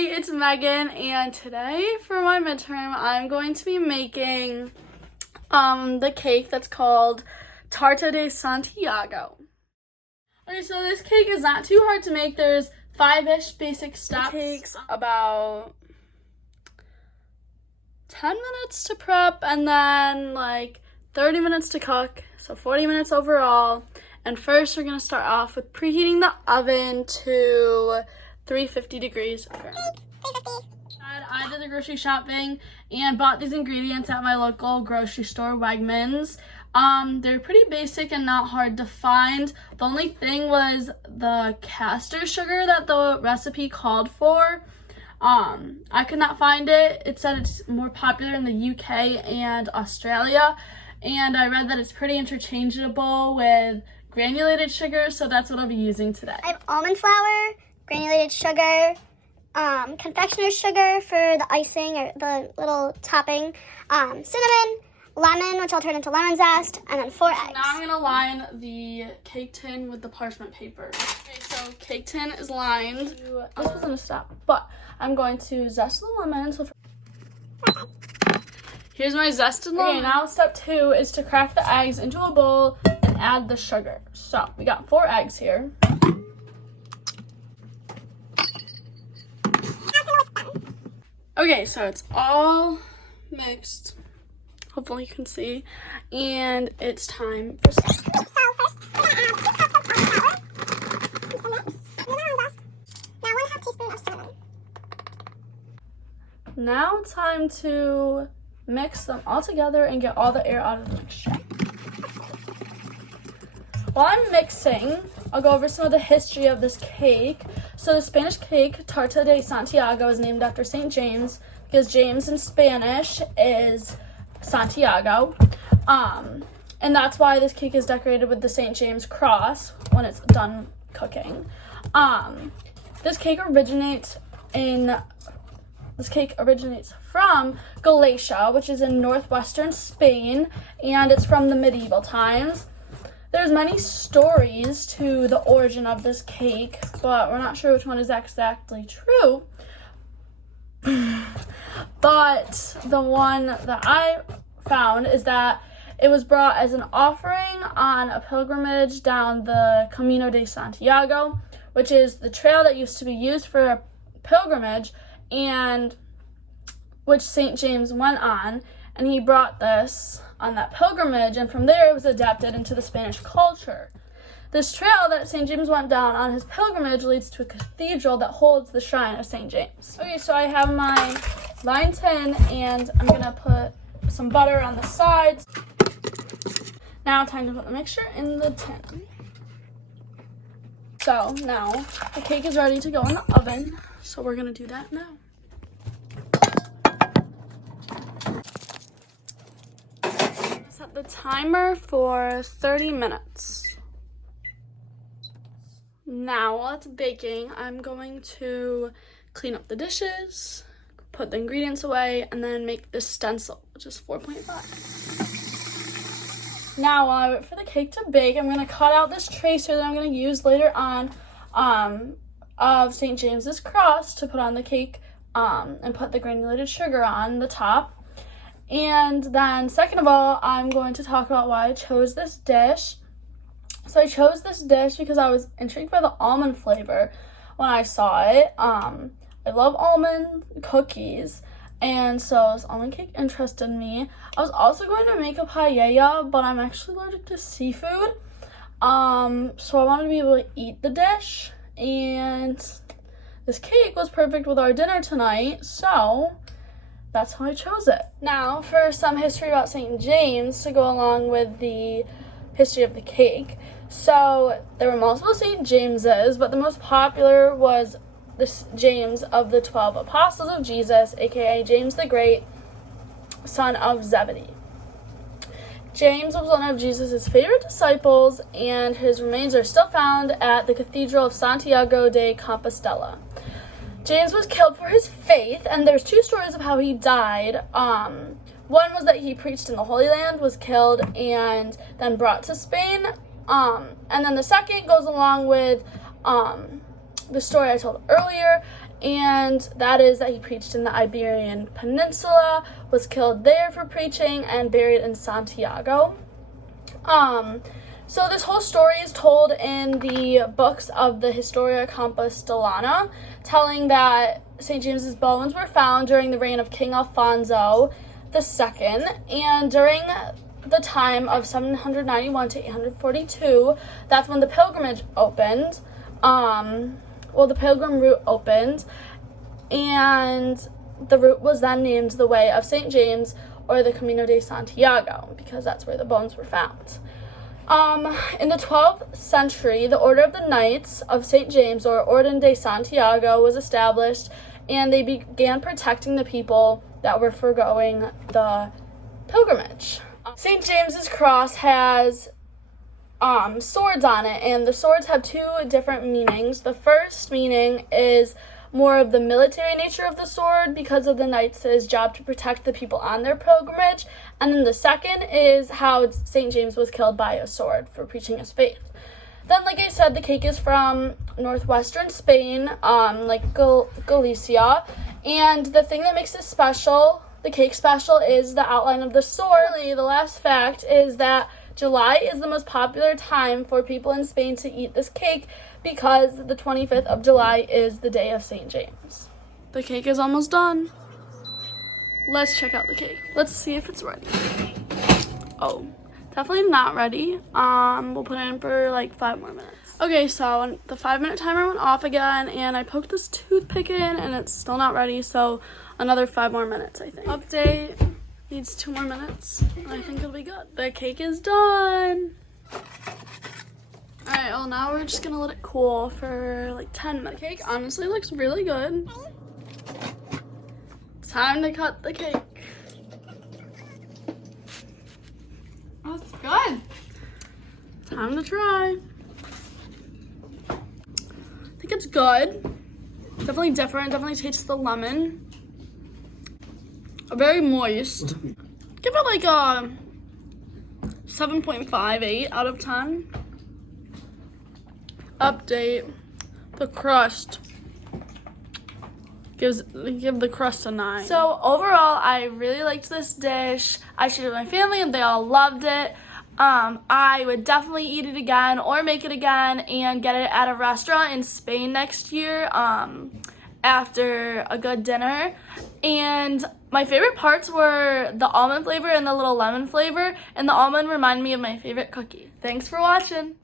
Hi, it's Megan, and today for my midterm, I'm going to be making the cake that's called Tarta de Santiago. Okay, so this cake is not too hard to make. There's 5-ish basic steps. It takes about 10 minutes to prep and then like 30 minutes to cook, so 40 minutes overall. And first we're gonna start off with preheating the oven to 350 degrees Fahrenheit. I did the grocery shopping and bought these ingredients at my local grocery store, Wegmans. They're pretty basic and not hard to find. The only thing was the caster sugar that the recipe called for. I could not find it. It said it's more popular in the UK and Australia, and I read that it's pretty interchangeable with granulated sugar, so that's what I'll be using today. I have almond flour, granulated sugar, confectioner's sugar for the icing or the little topping, cinnamon, lemon, which I'll turn into lemon zest, and then 4 eggs. Now I'm gonna line the cake tin with the parchment paper. Okay, so cake tin is lined. This wasn't a step, but I'm going to zest the lemon. So here's my zested lemon. Okay, now step 2 is to crack the eggs into a bowl and add the sugar. So we got 4 eggs here. Okay, so it's all mixed. Hopefully you can see. And it's time for step. So first, we're going to add 2 cups of flour into the mix. And then zest. Now 1/2 teaspoon of cinnamon. Now it's time to mix them all together and get all the air out of the mixture. While I'm mixing, I'll go over some of the history of this cake. So the Spanish cake, Tarta de Santiago, is named after St. James because James in Spanish is Santiago. And that's why this cake is decorated with the St. James cross when it's done cooking. This cake originates from Galicia, which is in northwestern Spain, and it's from the medieval times. There's many stories to the origin of this cake, but we're not sure which one is exactly true. But the one that I found is that it was brought as an offering on a pilgrimage down the Camino de Santiago, which is the trail that used to be used for a pilgrimage and which St. James went on, and he brought this on that pilgrimage, and from there it was adapted into the Spanish culture. This trail that St. James went down on his pilgrimage leads to a cathedral that holds the shrine of St. James. Okay, so I have my lined tin, and I'm gonna put some butter on the sides. Now time to put the mixture in the tin. So now the cake is ready to go in the oven, so we're gonna do that now. Set the timer for 30 minutes. Now while it's baking, I'm going to clean up the dishes, put the ingredients away, and then make this stencil, which is 4.5. Now while I wait for the cake to bake, I'm going to cut out this tracer that I'm going to use later on of St. James's cross to put on the cake and put the granulated sugar on the top. And then second of all, I'm going to talk about why I chose this dish. So I chose this dish because I was intrigued by the almond flavor when I saw it. I love almond cookies, and so this almond cake interested me. I was also going to make a paella, but I'm actually allergic to seafood. So I wanted to be able to eat the dish, and this cake was perfect with our dinner tonight, so that's how I chose it. Now, for some history about St. James to go along with the history of the cake. So, there were multiple St. Jameses, but the most popular was this James of the 12 Apostles of Jesus, aka James the Great, son of Zebedee. James was one of Jesus' favorite disciples, and his remains are still found at the Cathedral of Santiago de Compostela. James was killed for his faith, and there's 2 stories of how he died. One was that he preached in the Holy Land, was killed, and then brought to Spain. And then the second goes along with the story I told earlier, and that is that he preached in the Iberian Peninsula, was killed there for preaching, and buried in Santiago. So this whole story is told in the books of the Historia Compostelana, telling that St. James's bones were found during the reign of King Alfonso II, and during the time of 791 to 842, that's when the pilgrimage opened. The pilgrim route opened, and the route was then named the Way of St. James, or the Camino de Santiago, because that's where the bones were found. In the 12th century, the Order of the Knights of St. James, or Orden de Santiago, was established, and they began protecting the people that were forgoing the pilgrimage. St. James's cross has swords on it, and the swords have two different meanings. The first meaning is more of the military nature of the sword, because of the knights' job to protect the people on their pilgrimage, and then the second is how St. James was killed by a sword for preaching his faith. Then, like I said, the cake is from northwestern Spain, like Galicia, and the thing that makes it special, the cake special, is the outline of the sword. The last fact is that July is the most popular time for people in Spain to eat this cake, because the 25th of July is the day of St. James. The cake is almost done. Let's check out the cake. Let's see if it's ready. Oh, definitely not ready. We'll put it in for like 5 more minutes. Okay, so the 5-minute timer went off again, and I poked this toothpick in, and it's still not ready, so another 5 more minutes, I think. Update, needs 2 more minutes, and I think it'll be good. The cake is done. Alright, well now we're just gonna let it cool for like 10 minutes. The cake honestly looks really good. Time to cut the cake. Oh, it's good. Time to try. I think it's good. Definitely different, definitely tastes the lemon. Very moist. Give it like a 7.58 out of 10. Update, the crust. Give the crust a 9. So overall, I really liked this dish. I shared it with my family and they all loved it. I would definitely eat it again or make it again and get it at a restaurant in Spain next year after a good dinner. And my favorite parts were the almond flavor and the little lemon flavor, and the almond reminded me of my favorite cookie. Thanks for watching.